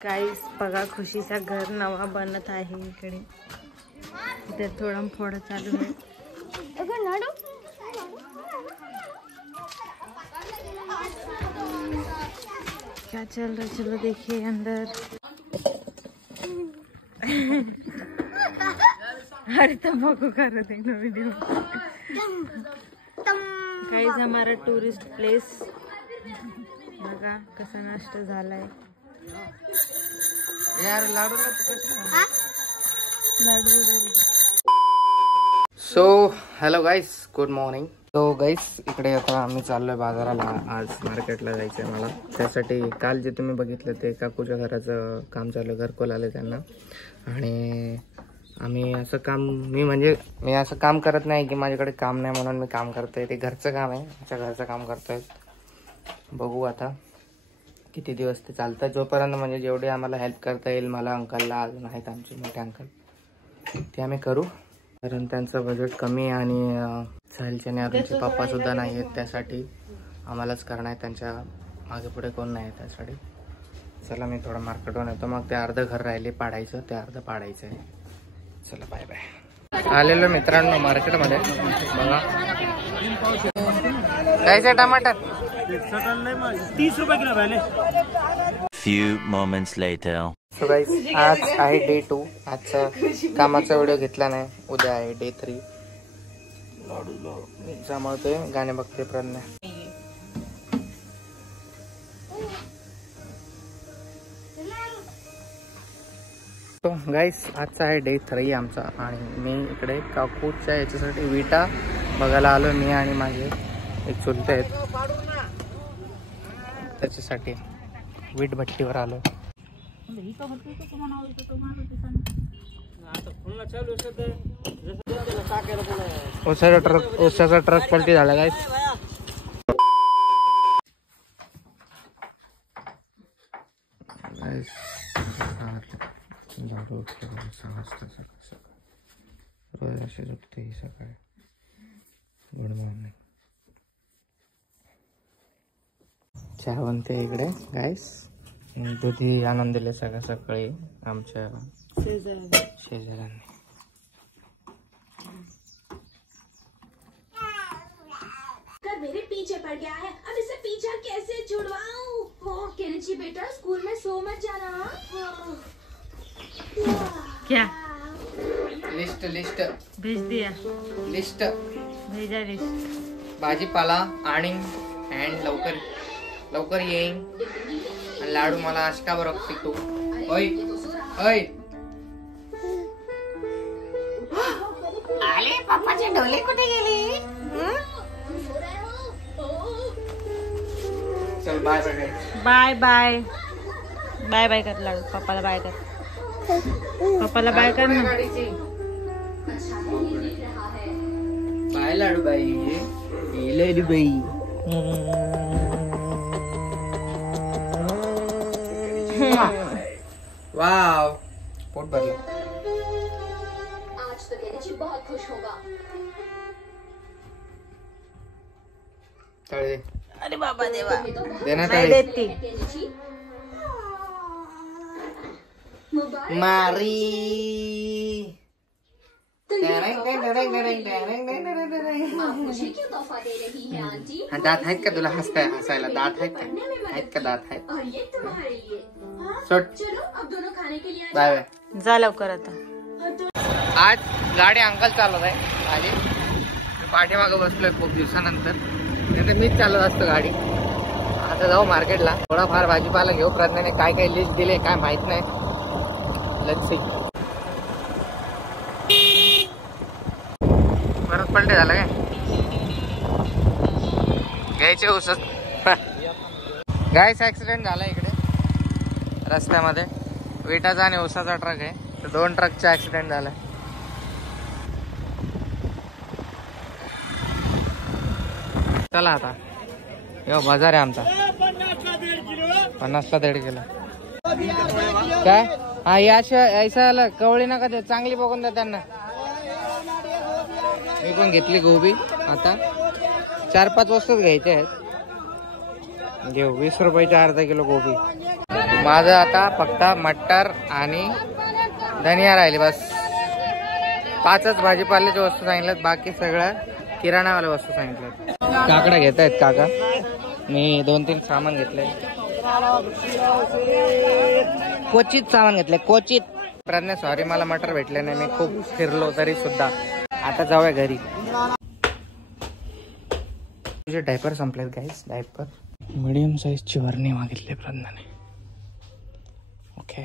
Guys बघा खुशीचा घर नवा बनत आहे इकडे. इथे थोडं फोडं चालू आहे. क्या चल रहा है चलो देखिए अंदर. अरे तंबाकू कर रहे थे वीडियो. गाइस हमारा टूरिस्ट प्लेस बघा कसा नष्ट झालाय. यार लाडू सो हॅलो गाईस, गुड मॉर्निंग. सो गाईस इकडे आता आम्ही चाललोय बाजाराला. आज मार्केटला जायचंय मला. त्यासाठी काल जे तुम्ही बघितलं ते काकूच्या घराचं काम चालू, घरकुल आले त्यांना. आणि आम्ही असं काम मी असं काम करत नाही की माझ्याकडे काम नाही म्हणून मी काम करतोय. ते घरचं काम आहे, आमच्या घरचं काम करतोय. बघू आता किती दिवस ते चालतं, जोपर्यंत म्हणजे जेवढी आम्हाला हेल्प करता येईल मला, अंकलला अजून आहेत आमचे मोठे अंकल, ते आम्ही करू. कारण त्यांचं बजेट कमी आहे आणि साहिलचे अजूनचे पप्पा सुद्धा नाही आहेत. त्यासाठी आम्हालाच करणं आहे, त्यांच्या मागे पुढे कोण नाही आहे त्यासाठी. चला मी थोडं मार्केटवरून येतो, मग ते अर्ध घर राहिले पाडायचं, ते अर्ध पाडायचं आहे. चला बाय बाय. आलेलो मित्रांनो मार्केटमध्ये. बघा कायचं टमाटर 30 रुपये किलो पहले. Few moments later. So guys आज आहे डे 2. आजचा कामाचा व्हिडिओ घेतला नाही. उद्या आहे डे 3. जमवतोय गाणे बघते प्रज्ञा. तो गाइस आजचा आहे डे 3 आमचा. आणि मी इकडे काकूच्या याच्यासाठी विटा बघायला आलो. मी आणि माझे एक चुलते आहेत, त्याच्यासाठी वीट भट्टीवर आलो. उसाचा ट्रक पलटी झाला गाइस. रोज असे झोपते ही सकाळी. Good morning. चहा बनते इकडे गाइस. दुधी आणून दिले सगळं सकाळी आमच्या शेजाऱ्यांनी. मेरे पीछे पड़ गया है, अब इसे पीछा कैसे छुड़वाऊं? केनिची बेटा स्कूल में सो मत जाना. क्या लिस्ट भेज दिया. लिस्ट भेजा लिस्ट. भाजीपाला आणि अँड लवकर येईन. आणि लाडू मला आज का बरं बघते तू? ओय ओय आले पप्पाचे डोले कुठे गेले? चल bye bye bye bye bye कर लाडू. पप्पाला बाय कर. पप्पाला बाय कर ना. बाय लाडू बाई. लाडू बाई. वाव पोट भरलं. आज तो केनिची बहुत खुश होगा. तळे अरे बाबा देवा. देना नाही तळे. देती. मारी मुझे क्यों तोहफा दे रही है आंटी? दात आहेत का तुला? हसायला दात आहेत का? दात आहेत. और ये तुम्हारे लिए. सोड. चलो अब दोनों खाने के लिए. Bye bye. जा लवकर आता. आज गाडी अंकल चालवत आहे माझी. मी पाठीमागे बसलोय खूप दिवसानंतर. नंतर मीच चालवत असतो गाडी. आता जाऊ मार्केटला, थोडाफार भाजीपाला घेऊ. प्रज्ञाने काय काय लिस्ट दिले काय माहित नाही. Let's see. परत पलटे झालं काय? घ्यायचे उसत. गायचा ऍक्सिडेंट झाला इकडे रस्त्यामध्ये. विटाचा आणि उसाचा ट्रक आहे. तर 2 ट्रकचा ऍक्सिडेंट झाला. चला आता यो बाजार आहे आमचा. 50ला 1.5 किलो. काय हा याच्या कवळी नका ते, चांगली बघून द्या त्यांना. मी पण घेतली गोबी. आता 4-5 वस्तूच घ्यायच्या आहेत. घेऊ 20 रुपयाच्या अर्धा किलो गोबी. माझं आता फक्त मटर आणि धनिया राहिली बस. 5च भाजीपाल्याच्या वस्तू सांगितल्यात, बाकी सगळं किराणावाल्या वस्तू सांगितल्यात. काकडा घेत आहेत काका. मी 2-3 सामान घेतले, क्वचित सामान घेतले क्वचित. प्रज्ञा सॉरी मला मटर भेटले नाही, मी खूप फिरलो तरी सुद्धा. आता जाऊया घरी. तुझे डायपर संपलेत गाईस. डायपर मीडियम साईजची वरणी मागितली प्रज्ञाने. ओके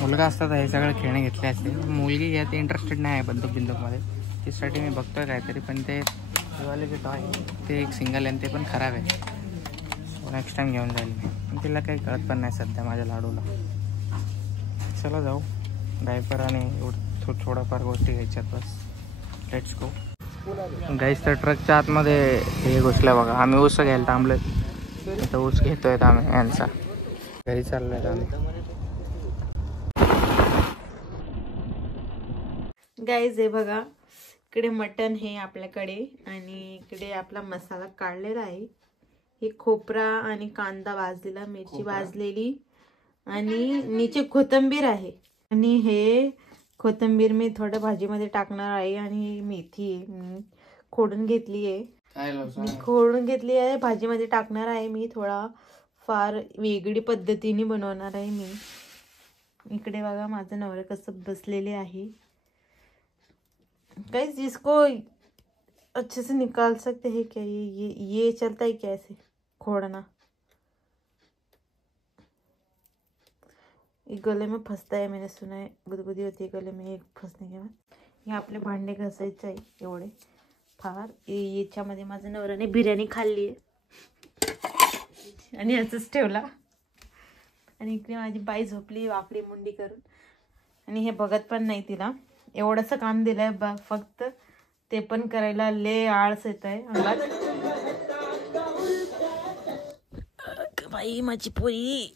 मुलगा असतात हे सगळे खेळणे घेतले असते. मुलगी यात इंटरेस्टेड नाही आहे बंदूकमध्ये. त्यासाठी मी बघतोय काहीतरी, पण ते वाले जे टॉय ते एक सिंगल आहे ते पण खराब आहे. नेक्स्ट टाइम घेऊन जाईल मी. पण तिला काही कळत पण नाही सध्या माझ्या लाडूला. चला जाऊ. डायपर आणि थोडाफार गोष्टी घ्यायच्यात बस. लेट्स गो गाईस. तर ट्रकच्या आतमध्ये हे घुसलं बघा. आम्ही ऊस घ्यायला थांबलोय. आता ऊस घेतोय आम्ही यांचा. घरी चाललोय आम्ही. गाईज हे बघा, इकडे मटण हे आपल्याकडे आणि इकडे आपला मसाला काढलेला आहे. हे खोबरा आणि कांदा भाजलेला, मिरची भाजलेली आणि नीचे कोथिंबीर आहे. आणि हे कोथिंबीर मी थोडं भाजीमध्ये टाकणार आहे. आणि मेथी आहे खोडून घेतली आहे. मी खोडून घेतली आहे, भाजीमध्ये टाकणार आहे. मी थोडा फार वेगळी पद्धतीने बनवणार आहे मी. इकडे बघा माझं नवरा कसं बसलेले आहे. गाइस जिसको अच्छे से निकाल सकते हैं क्या? ये चलता है क्या ऐसे खोड़ना? ये गले में फंसता है, मैंने सुना है. गुदगुदी होती है गले में एक फंसने के बाद. हे आपले भांडे घासायचे आहे एवढे फार. याच्यामध्ये माझ्या नवऱ्याने बिर्याणी खाल्ली आहे आणि याचंच ठेवला. आणि इकडे माझी बाई झोपली वाकडी मुंडी करून आणि हे बघत पण नाही तिला. एवढंसं काम दिलंय फक्त, ते पण करायला लय आळस येत आहे अंगात. बाई माझी पोरी.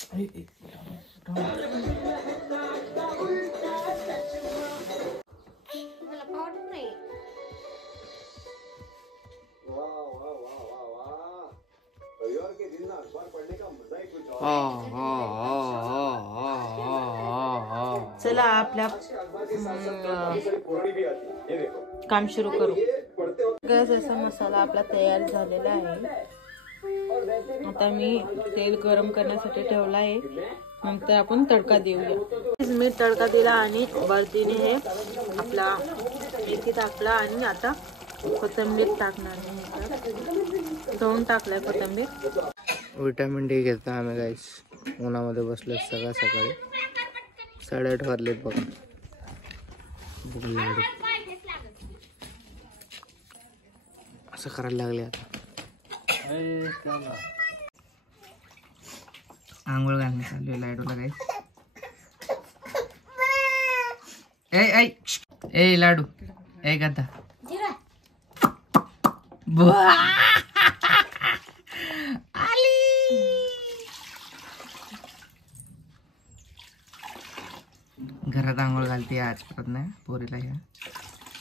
चला आपल्या काम सुरू करू. गॅस असा मसाला आपला तयार झालेला आहे. आता मी तेल गरम करण्यासाठी ठेवला आहे. नंतर आपण तडका देऊया. मी तडका दिला आणि वरतीने हे आपला मेथी टाकला आणि आता कोथिंबीर टाकणार आहे. दोन टाकलाय कोथिंबीर. विटॅमिन डी घेतो आम्ही गाईस. उन्हामध्ये बसलो सकाळी 8:30 वाजलेत बघा. असं करायला लागले आता. आंघोळ घालणे चालू आहे लाडूला गाईस. ए लाडू ए गद्दा. घरात आंघोळ घालते आज परत नाही पोरीला. ह्या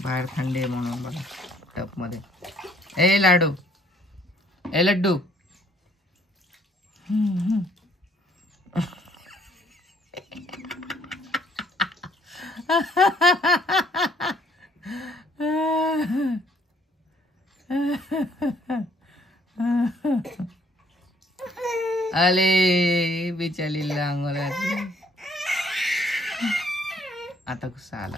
बाहेर थंडी आहे म्हणून बघा टप मध्ये. ए लाडू ए लड्डू. अले बिचारीला आंघोळ घातली. आता गुस्सा आला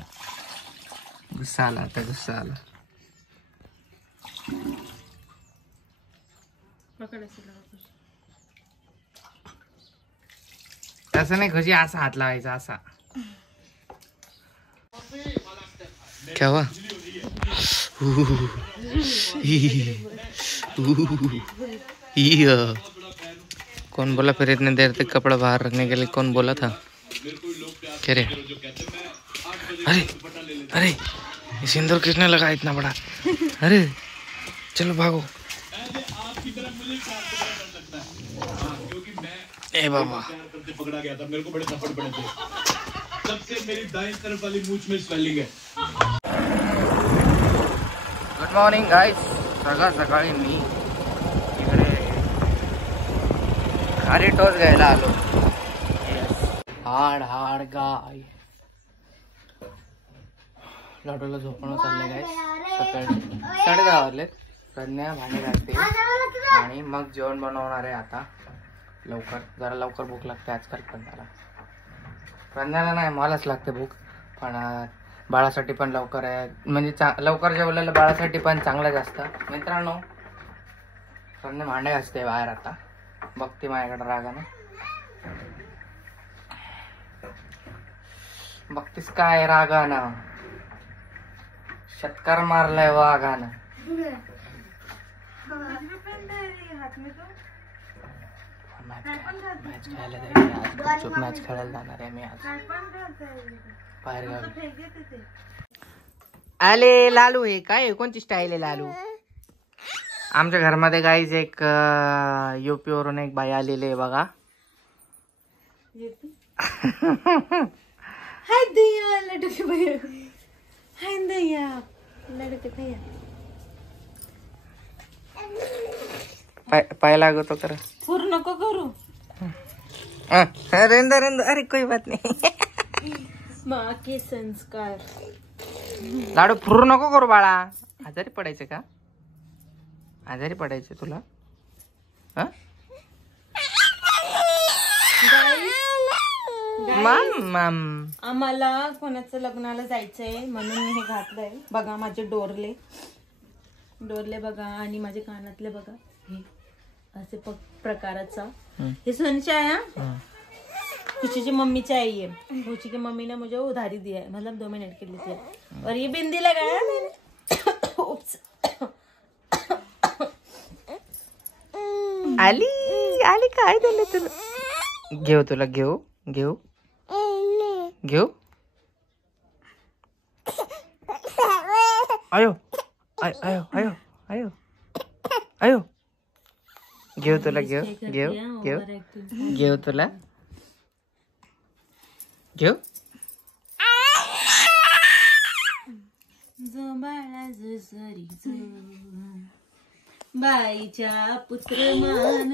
आता गुस्सा आला. तसं नाही खुशी, असा हात लावायचा असा. केव्हा कौन बोला फिर इतने देर तक कपड़ा बाहर रखने के लिए? कौन बोला था? क्या रे? अरे ये सिंदूर किसने लगा इतना बड़ा? अरे चलो भागो. ए बाबा तब से मेरी दाएं तरफ वाली मूंछ में स्वेलिंग है। Good morning guys. सकाळ सकाळी मी इकडे खारी टोस्ट घ्यायला आलो. हाड हाड गाय. लाडूला झोपणं चाललंय गाइस. सकाळी 10:30 वाजलेत. प्रज्ञा भांडे घालते आणि मग जेवण बनवणार आहे आता. लवकर जरा लवकर भूक लागते आजकाल प्रज्ञाला नाही मलाच लागते भूक. पण बाळासाठी पण लवकर आहे म्हणजे लवकर जेवलेलं बाळासाठी पण चांगलंच असतं. मित्रांनो प्रज्ञा भांडे घासते बाहेर आता. बघते माझ्याकडे रागानं. बघतीस काय रागानं. शतकार मारलाय वाघानं. मॅच खेळायला जायचं. मॅच खेळायला जाणार आहे मी आज बाहेर गावी. आले लालू. हे काय कोणती स्टाईल आहे लालू. आमच्या घरामध्ये गाईज एक UP वरून एक बाई आलेली आहे बघा. हाय दया लड्डू के भैया. हाय दया लड्डू के भैया. पाय लागतो कर. फुर नको करू. रेंदा रेंदा. अरे कोई बात नाही. माँ के संस्कार. लाडू फुरू नको करू बाळा. आजारी पडायचं का. आजारी पडायचं तुला. आम्हाला कोणाचं लग्नाला जायचंय म्हणून मी हे घातलंय बघा. माझे डोरले बघा आणि माझे कानातले बघा. हे असे प्रकाराचा हे सोनची आहे. खुशी की मम्मी चाहिए. खुशी की मम्मी ने मुझे उधारी दिया है मतलब 2 मिनट के लिए दिया. और ये बिंदी लगाया मैंने. आली आली काय दिलं तुला. घेऊ तुला घेऊ घेऊ घेऊ. आयो आयो आयो आयो आयो. घेऊ तुला घेऊ घेऊ घेऊ घेऊ तुला घेऊ. जो बाळा जो सरी जो बाईच्या पुत्र मान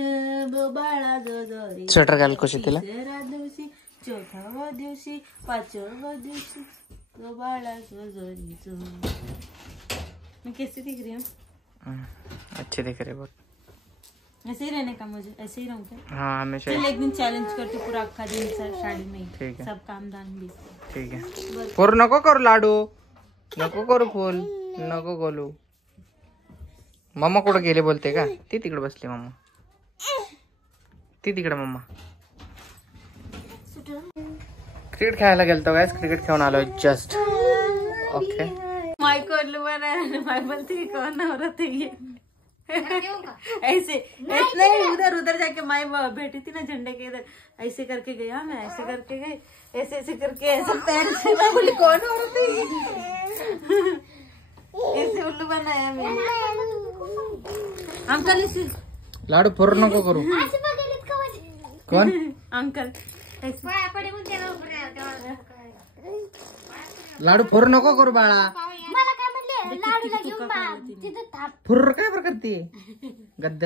बाळा जो जरी. स्वेटर घाल कशी तिला. दिवशी 4व्या दिवशी 5व्या दिवशी तो बाळा जो जरी जो. मैं कैसी दिख रही हूँ. अच्छी दिख रही बहुत. ऐसे ही रहने का मुझे. ऐसे ही रहूँ क्या. हाँ हमेशा. चल एक दिन चैलेंज करती पूरा अक्खा दिन साड़ी में. ठीक है. सब काम दान भी. ठीक है. फुल नको करू लाडू. नको करू फुल. नको बोलू. मम्मा कुठे गेले बोलते का. ती तिकडे बसली मम्मा. ती तिकडे मम्मा. क्रिकेट खेळायला गेलतो गाइस. क्रिकेट खेळून आलो जस्ट. ओके. माय कोल्लू बनाया. माय बोलती कौन औरत है ये. ऐसे नहीं उधर उधर जाके माई बैठी थी ना झंडे के इधर. ऐसे करके गया मैं. ऐसे करके गई. ऐसे ऐसे करके ऐसे पैर से. मैं बोली कौन औरत है ये. ऐसे उल्लू बनाया मैंने. अंकल इसे लाडू फुर नको करू. कोण अंकल लाडू फुर नको करू बाळा. फुर काय बरं करते गद्द.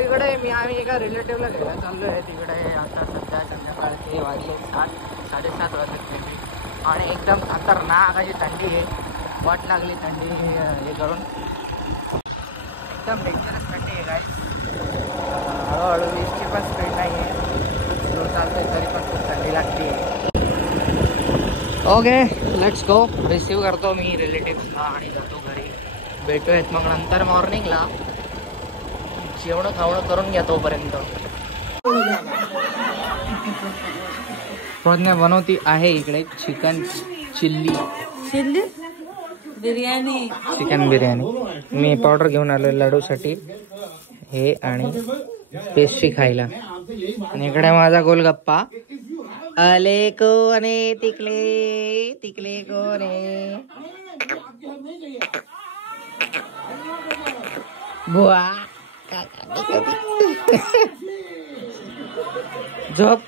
इकडे मी आम्ही एका रिलेटिव्हला घ्यायला चाललोय तिकडे. आता सध्या संध्याकाळचे वाजले 7-7:30 वाजले आणि एकदम खतरनाक अशी थंडी आहे. वाट लागली थंडी हे करून. एकदम डेंजरस थंडी आहे काय. हळूहळू 20ची पण स्पीड नाही आहे. स्लो चालतोय तरी पण खूप थंडी लागते. Okay let's go. रिसीव करतो मी रिलेटिव्हला आणि जातो घरी. भेटूयात मग नंतर मॉर्निंगला. जेवण खावणं करून घ्या तोपर्यंत. प्रज्ञा बनवती आहे इकडे chicken chilli. Biryani. Chicken biryani. मी पावडर घेऊन आलो लाडूसाठी हे आणि पेस्ट्री खायला. आणि इकडे माझा गोलगप्पा. आले कोणे तिकले तिकले कोणे. बुवा झोप.